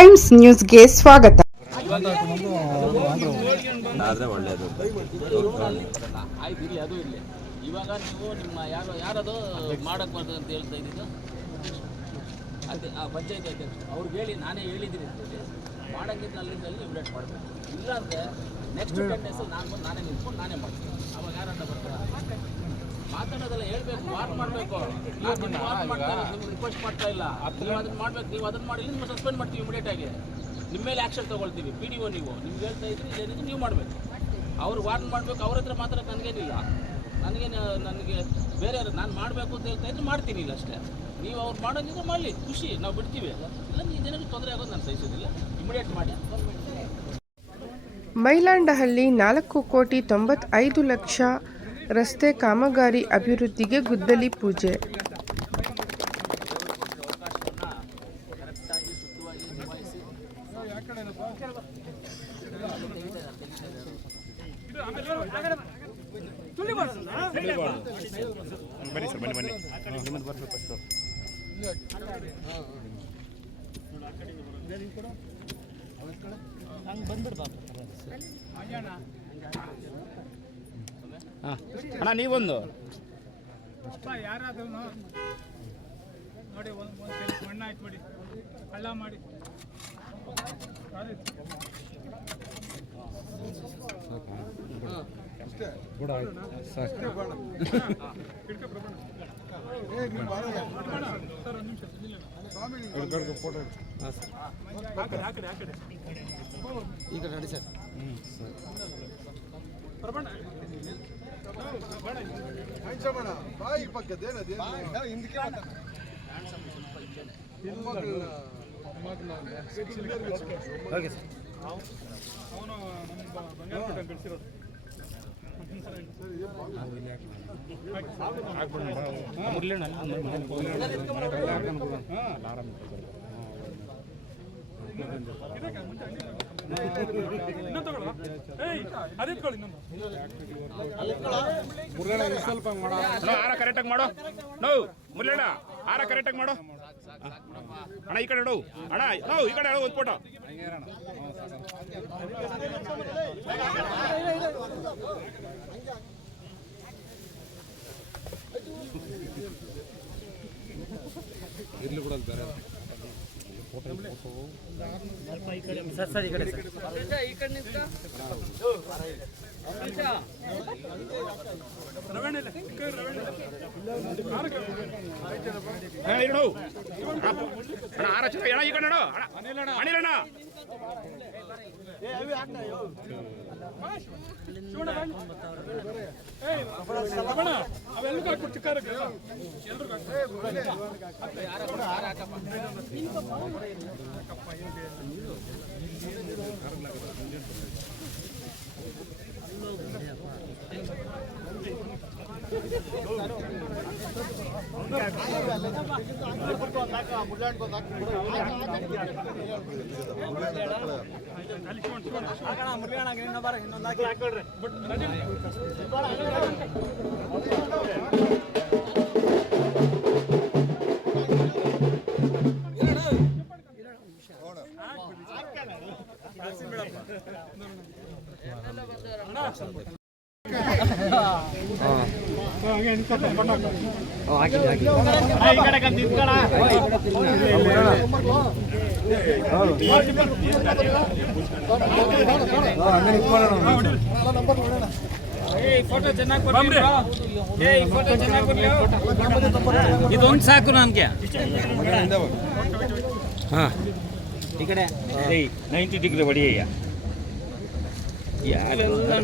Times ನ್ಯೂಸ್ಗೆ ಸ್ವಾಗತ. ಇವಾಗ ನೀವು ನಿಮ್ಮ ಯಾರದು ಮಾಡಕ್ಕೆ ಬರ್ತದೆ ಅಂತ ಹೇಳ್ತಾ ಇದ್ದಿದ್ದು ಅದೇ ಆ ಪಂಚಾಯತ್ ಅಧ್ಯಕ್ಷರು ಅವ್ರಿಗೆ ಹೇಳಿ ನಾನೇ ಹೇಳಿದ್ದೀನಿ ಅಂತೇಳಿ ಮಾಡೋಂಗಿದ್ದು ಅಲ್ಲಿಂದ ಇಮಿಡಿಯೇಟ್ ಮಾಡಬೇಕು. ಇಲ್ಲಾಂದರೆ ನೆಕ್ಸ್ಟ್ 10 days ನಾನೇ ನಿಂತ್ಕೊಂಡು ನಾನೇ ಮಾಡ್ತೀನಿ. ಅವಾಗ ಯಾರಂತ ಬರ್ತಾರೆ ಮಾತಾಡೋದೆಲ್ಲ ಹೇಳ್ಬೇಕು, ವಾರ್ನ್ ಮಾಡಬೇಕು. ನಿಮ್ಗೆ ರಿಕ್ವೆಸ್ಟ್ ಮಾಡ್ತಾ ಇಲ್ಲ, ನೀವು ಅದನ್ನು ಮಾಡಬೇಕು, ನೀವು ಅದನ್ನು ಮಾಡಿ ನಿಮ್ಮ ಸಸ್ಪೆಂಡ್ ಮಾಡ್ತೀವಿ ಇಮಿಡಿಯೇಟಾಗಿ. ನಿಮ್ಮ ಮೇಲೆ ಆ್ಯಕ್ಷನ್ ತೊಗೊಳ್ತೀವಿ. PDO ನೀವು ನಿಮ್ಗೆ ಹೇಳ್ತಾ ಇದ್ರಿ ಇದೇನಿದೆ ನೀವು ಮಾಡಬೇಕು. ಅವ್ರು ವಾರ್ನ್ ಮಾಡಬೇಕು. ಅವ್ರ ಹತ್ರ ಮಾತಾಡೋಕೆ ನನಗೇನಿಲ್ಲ, ನನಗೆ ಬೇರೆ ನಾನು ಮಾಡಬೇಕು ಅಂತ ಹೇಳ್ತಾ ಇದ್ರೆ ಮಾಡ್ತೀನಿ. ಇಲ್ಲ ಅಷ್ಟೇ, ನೀವು ಅವ್ರು ಮಾಡೋಂಗಿದ್ರೆ ಮಾಡಲಿ, ಖುಷಿ, ನಾವು ಬಿಡ್ತೀವಿ. ಇಲ್ಲ ನೀವೇನಾದ್ರು ತೊಂದರೆ ಆಗೋದು ನಾನು ಸಹಿಸೋದಿಲ್ಲ, ಇಮಿಡಿಯೇಟ್ ಮಾಡಿ. ಮೈಲಾಂಡಹಳ್ಳಿ 4,95,00,000 ರಸ್ತೆ ಕಾಮಗಾರಿ ಅಭಿವೃದ್ಧಿಗೆ ಗುದ್ದಲಿ ಪೂಜೆ. ಬನ್ನಿ ಸರ್, ಬನ್ನಿ ನಿಮ್ಮದು ಬರ್ಬೇಕು ಫಸ್ಟು. ಹಾಂ ಅಣ್ಣ ನೀವೊಂದು ಯಾರಾದ್ರೂ ನೋಡಿ ಒಂದು ಮಣ್ಣು ಆಯ್ತು ಬಿಡಿ, ಹಳ್ಳ ಮಾಡಿ ಕೂಡ ಆಯ್ತು ಸರ್. ಫೋಟೋ ಈ ಕಡೆ ನಡಿ ಸರ್. ಅವನು ಬಂಗಾರ ಬೆಳೆಸಿರೋದು ಸ್ವಲ್ಪ ಆರ ಕರೆಕ್ಟಾಗಿ ಮಾಡೋ. ನೋವು ಮುರಳಣ್ಣ ಆರ ಕರೆಕ್ಟಾಗಿ ಮಾಡೋ ಅಣ್ಣ. ಈ ಕಡೆ ನೋಡು ಅಣ್ಣ, ನೋವು ಈ ಕಡೆ ಒಂದು ಫೋಟೋ. ಇರ್ಲಿ ಕೂಡ ಬೇರೆ ಸರ್ ಈ ಕಡೆ ಈ ಕಡೆ ನಿಂತು ಆರ ಚಲ ಎಣ ಈ ಕಡೆ ನೋಡು ಅನಿಲಣ್ಣ. ಅವೆಲ್ಲೂ ಹಾಕ್ಬಿಟ್ಟು ಚಿಕ್ಕ ಫೋಟೋ ಚೆನ್ನಾಗಿ ಇದೊಂದು ಸಾಕು ನನಗೆ. ಹಾಂ ಈ ಕಡೆ 90 ಡಿಗ್ರಿ ಹೊಡಿಯ ಯಾರೆಲ್ಲ